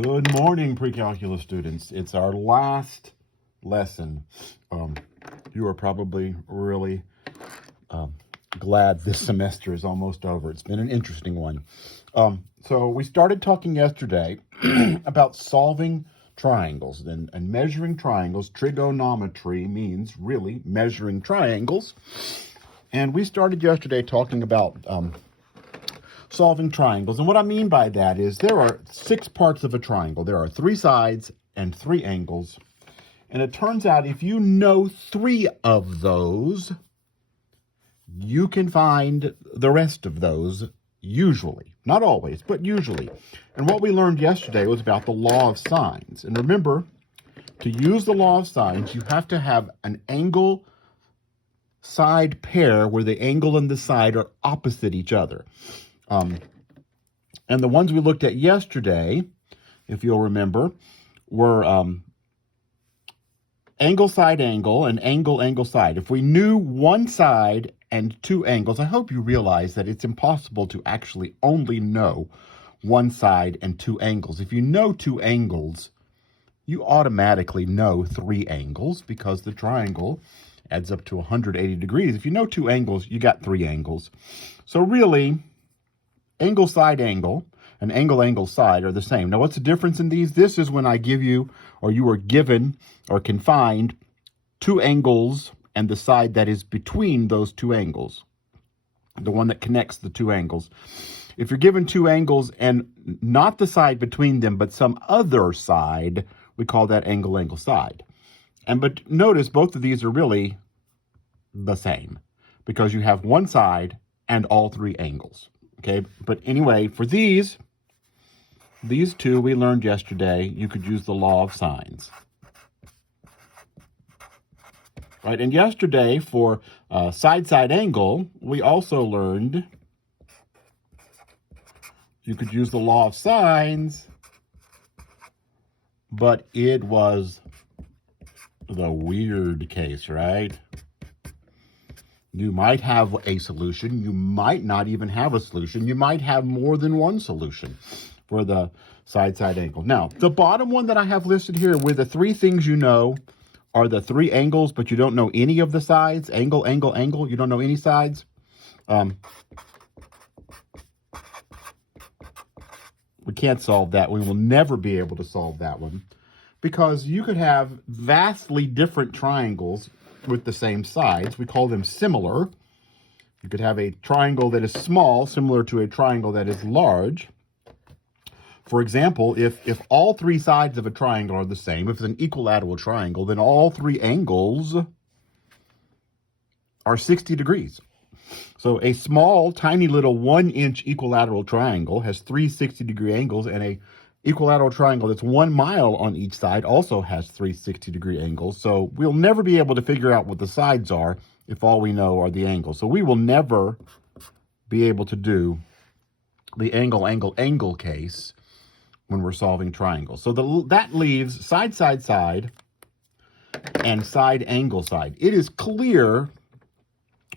Good morning, pre-calculus students. It's our last lesson. You are probably really glad this semester is almost over. It's been an interesting one. So we started talking yesterday about solving triangles and measuring triangles. Trigonometry means really measuring triangles. And we started yesterday talking about solving triangles. And what I mean by that is there are 6 parts of a triangle. There are 3 sides and 3 angles. And it turns out if you know 3 of those, you can find the rest of those usually. Not always, but usually. And what we learned yesterday was about the law of sines. And remember, to use the law of sines, you have to have an angle side pair where the angle and the side are opposite each other. And the ones we looked at yesterday, if you'll remember, were angle, side, angle, and angle, angle, side. If we knew one side and 2 angles, I hope you realize that it's impossible to actually only know one side and 2 angles. If you know 2 angles, you automatically know 3 angles because the triangle adds up to 180 degrees. If you know 2 angles, you got 3 angles. So really, angle, side, angle, and angle, angle, side are the same. Now, what's the difference in these? This is when I give you, or you are given, or can find 2 angles and the side that is between those 2 angles, the one that connects the 2 angles. If you're given 2 angles and not the side between them, but some other side, we call that angle, angle, side. But notice both of these are really the same because you have one side and all 3 angles. Okay, but anyway, for these 2 we learned yesterday, you could use the law of sines. Right, and yesterday for side angle, we also learned you could use the law of sines, but it was the weird case, right? You might have a solution. You might not even have a solution. You might have more than one solution for the side angle. Now, the bottom one that I have listed here with the 3 things you know are the 3 angles, but you don't know any of the sides. Angle, angle, angle. You don't know any sides. We can't solve that. We will never be able to solve that one because you could have vastly different triangles with the same sides. We call them similar. You could have a triangle that is small, similar to a triangle that is large. For example, if all 3 sides of a triangle are the same, if it's an equilateral triangle, then all 3 angles are 60 degrees. So a small, tiny little 1-inch equilateral triangle has 3 60-degree angles, and a equilateral triangle that's 1 mile on each side also has 3 60-degree angles. So we'll never be able to figure out what the sides are if all we know are the angles. So we will never be able to do the angle, angle, angle case when we're solving triangles. So that leaves side, and side, angle, side. It is clear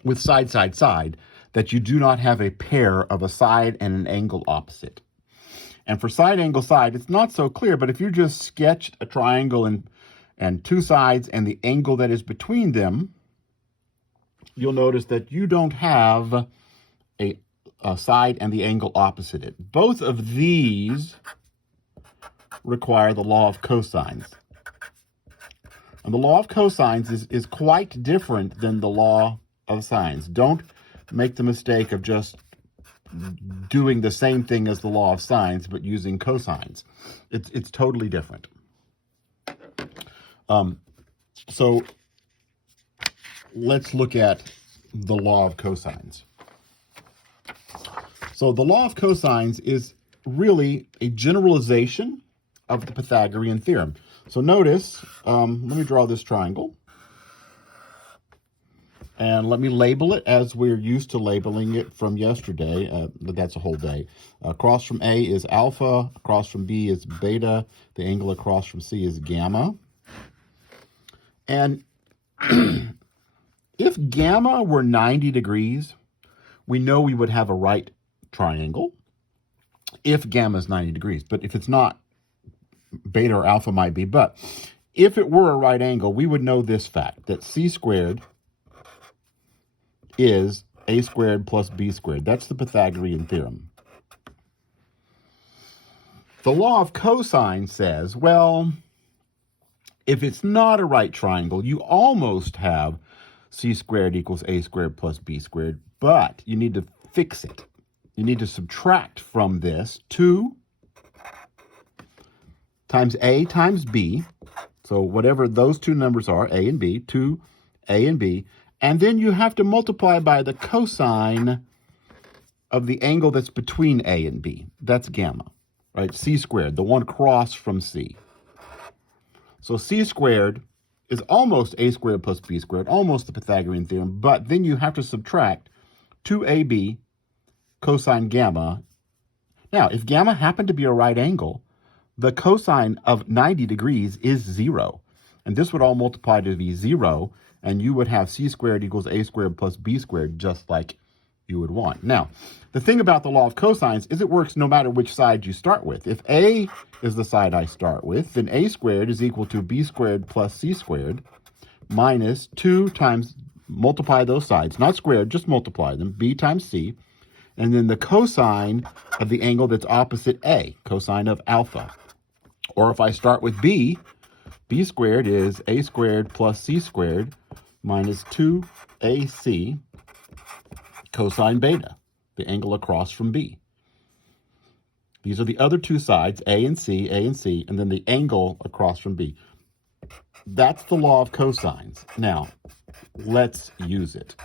with side that you do not have a pair of a side and an angle opposite. And for side, angle, side, it's not so clear, but if you just sketched a triangle and 2 sides and the angle that is between them, you'll notice that you don't have a side and the angle opposite it. Both of these require the law of cosines. And the law of cosines is quite different than the law of sines. Don't make the mistake of just doing the same thing as the law of sines, but using cosines. It's totally different. So let's look at the law of cosines. So the law of cosines is really a generalization of the Pythagorean theorem. So notice, let me draw this triangle. And let me label it as we're used to labeling it from yesterday, but that's a whole day. Across from A is alpha, across from B is beta, the angle across from C is gamma. And if gamma were 90 degrees, we know we would have a right triangle if gamma is 90 degrees. But if it's not beta or alpha might be. But if it were a right angle, we would know this fact, that c squared is a squared plus b squared. That's the Pythagorean theorem. The law of cosine says, well, if it's not a right triangle, you almost have c squared equals a squared plus b squared, but you need to fix it. You need to subtract from this 2 times a times b, so whatever those two numbers are, a and b, 2a and b, and then you have to multiply by the cosine of the angle that's between a and b. That's gamma, right? C squared, the one across from c. So c squared is almost a squared plus b squared, almost the Pythagorean theorem, but then you have to subtract 2ab cosine gamma. Now, if gamma happened to be a right angle, the cosine of 90 degrees is 0. And this would all multiply to be 0, and you would have c squared equals a squared plus b squared, just like you would want. Now, the thing about the law of cosines is it works no matter which side you start with. If a is the side I start with, then a squared is equal to b squared plus c squared minus 2 times, multiply those sides, not squared, just multiply them, b times c, and then the cosine of the angle that's opposite a, cosine of alpha. Or if I start with b, b squared is a squared plus c squared minus 2ac cosine beta, the angle across from b. These are the other two sides, a and c, and then the angle across from b. That's the law of cosines. Now, let's use it.